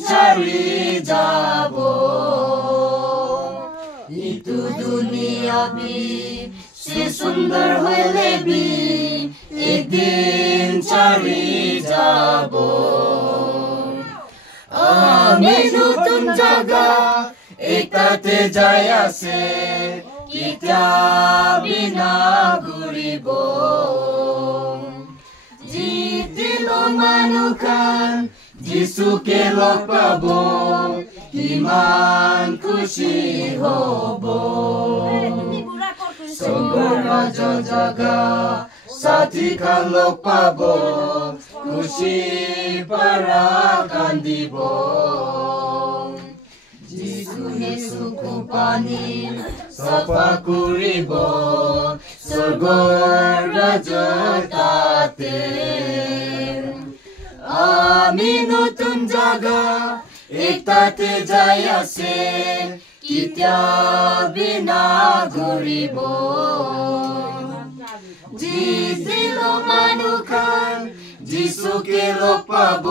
ছাড়ি যাব ইটো দুনিয়া সে সুন্দর হইলে বি একদিন ছাড়ি যাব আমি নতুন জায়গা এটাতে যাই আছে কিতা বিনা ঘুরিব জিতিল মানুখান যিশুকে লগ পাব কিমান খুশি হব স্বৰ্গৰ ৰাজ জাগা সাথী খান লগ পাব খুশি পাৰা কান্দিব যিশুৱে চকু পানী চাফা কৰিব স্বৰ্গৰ ৰাজ তাতে আমি নতুন জাগা এটাতে যাই আছে কিতিয়া বিনা ঘুৰিব জিতিল মানুহখান যিশুকে লগ পাব